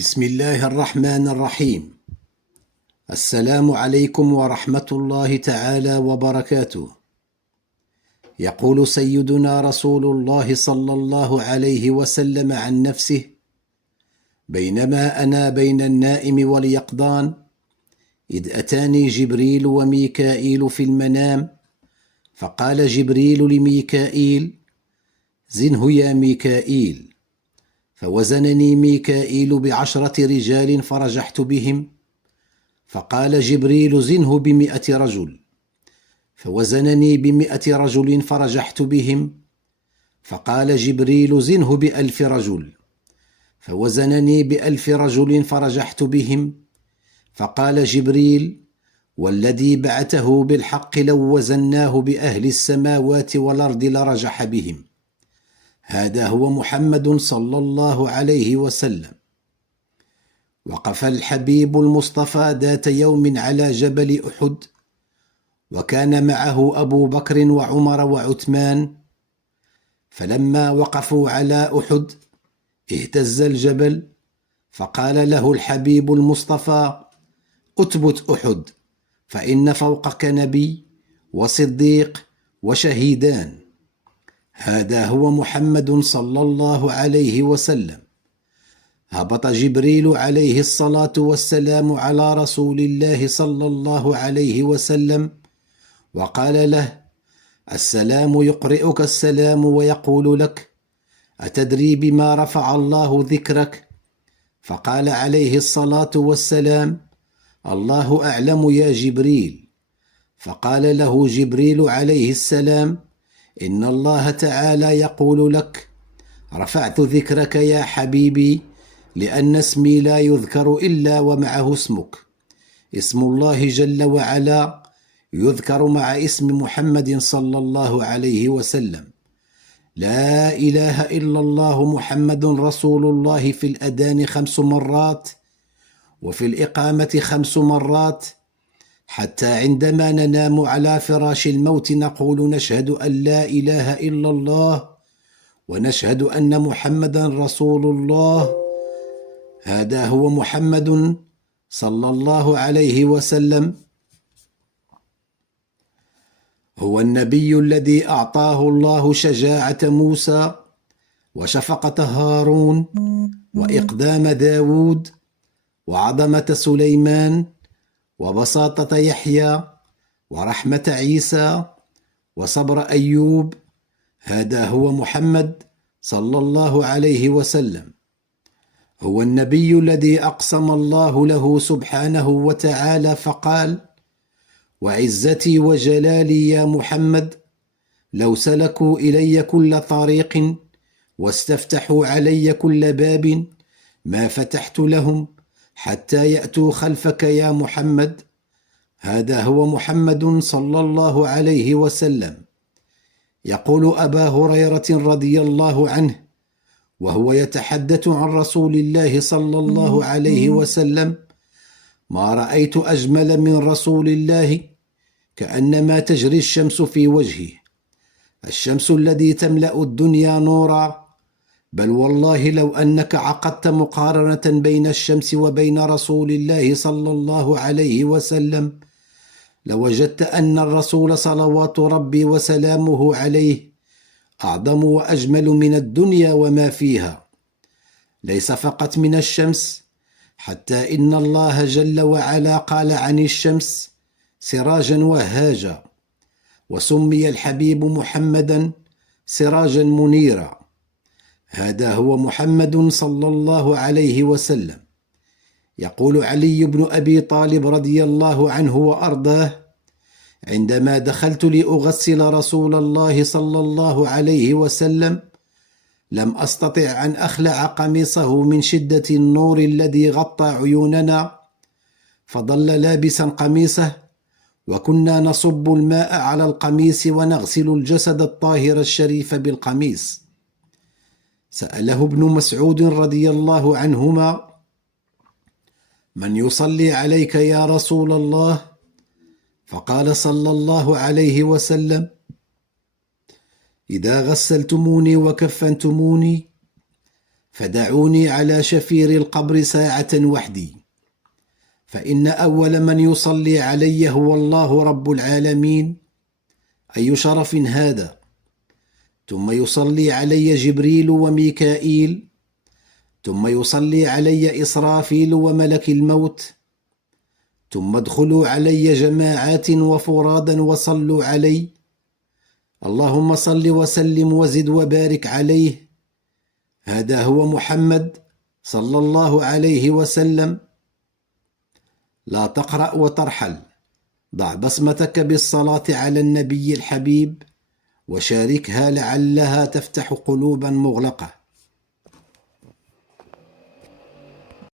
بسم الله الرحمن الرحيم. السلام عليكم ورحمة الله تعالى وبركاته. يقول سيدنا رسول الله صلى الله عليه وسلم عن نفسه: بينما أنا بين النائم واليقظان إذ أتاني جبريل وميكائيل في المنام، فقال جبريل لميكائيل: زنه يا ميكائيل. فوزنني ميكائيل ب10 رجال فرجحت بهم. فقال جبريل: زنه ب100 رجل. فوزنني ب100 رجل فرجحت بهم. فقال جبريل: زنه ب1000 رجل. فوزنني ب1000 رجل فرجحت بهم. فقال جبريل: والذي بعثه بالحق لو وزناه بأهل السماوات والأرض لرجح بهم. هذا هو محمد صلى الله عليه وسلم. وقف الحبيب المصطفى ذات يوم على جبل أحد، وكان معه أبو بكر وعمر وعثمان. فلما وقفوا على أحد اهتز الجبل، فقال له الحبيب المصطفى: أثبت أحد، فإن فوقك نبي وصديق وشهيدان. هذا هو محمد صلى الله عليه وسلم. هبط جبريل عليه الصلاة والسلام على رسول الله صلى الله عليه وسلم وقال له: السلام يقرئك السلام ويقول لك: أتدري بما رفع الله ذكرك؟ فقال عليه الصلاة والسلام: الله أعلم يا جبريل. فقال له جبريل عليه السلام: إن الله تعالى يقول لك: رفعت ذكرك يا حبيبي، لأن اسمي لا يذكر إلا ومعه اسمك. اسم الله جل وعلا يذكر مع اسم محمد صلى الله عليه وسلم. لا إله إلا الله محمد رسول الله في الأذان 5 مرات، وفي الإقامة 5 مرات، حتى عندما ننام على فراش الموت نقول: نشهد أن لا إله إلا الله ونشهد أن محمدا رسول الله. هذا هو محمد صلى الله عليه وسلم. هو النبي الذي أعطاه الله شجاعة موسى وشفقة هارون وإقدام داود وعظمة سليمان وبساطة يحيى ورحمة عيسى وصبر أيوب. هذا هو محمد صلى الله عليه وسلم. هو النبي الذي أقسم الله له سبحانه وتعالى فقال: وعزتي وجلالي يا محمد لو سلكوا إلي كل طريق واستفتحوا علي كل باب ما فتحت لهم حتى يأتوا خلفك يا محمد. هذا هو محمد صلى الله عليه وسلم. يقول أبا هريرة رضي الله عنه وهو يتحدث عن رسول الله صلى الله عليه وسلم: ما رأيت أجمل من رسول الله، كأنما تجري الشمس في وجهه، الشمس الذي تملأ الدنيا نورا. بل والله لو أنك عقدت مقارنة بين الشمس وبين رسول الله صلى الله عليه وسلم لوجدت أن الرسول صلوات ربي وسلامه عليه أعظم وأجمل من الدنيا وما فيها. ليس فقط من الشمس، حتى إن الله جل وعلا قال عن الشمس: سراجا وهاجا. وسمي الحبيب محمدا سراجا منيرا. هذا هو محمد صلى الله عليه وسلم. يقول علي بن أبي طالب رضي الله عنه وأرضاه: عندما دخلت لأغسل رسول الله صلى الله عليه وسلم لم أستطع أن أخلع قميصه من شدة النور الذي غطى عيوننا، فظل لابسا قميصه، وكنا نصب الماء على القميص ونغسل الجسد الطاهر الشريف بالقميص. سأله ابن مسعود رضي الله عنهما: من يصلي عليك يا رسول الله؟ فقال صلى الله عليه وسلم: إذا غسلتموني وكفنتموني فدعوني على شفير القبر ساعة وحدي، فإن أول من يصلي علي هو الله رب العالمين. أي شرف هذا! ثم يصلي علي جبريل وميكائيل، ثم يصلي علي إسرافيل وملك الموت، ثم ادخلوا علي جماعات وفرادا وصلوا علي. اللهم صل وسلم وزد وبارك عليه. هذا هو محمد صلى الله عليه وسلم. لا تقرأ وترحل، ضع بصمتك بالصلاة على النبي الحبيب وشاركها لعلها تفتح قلوبا مغلقة.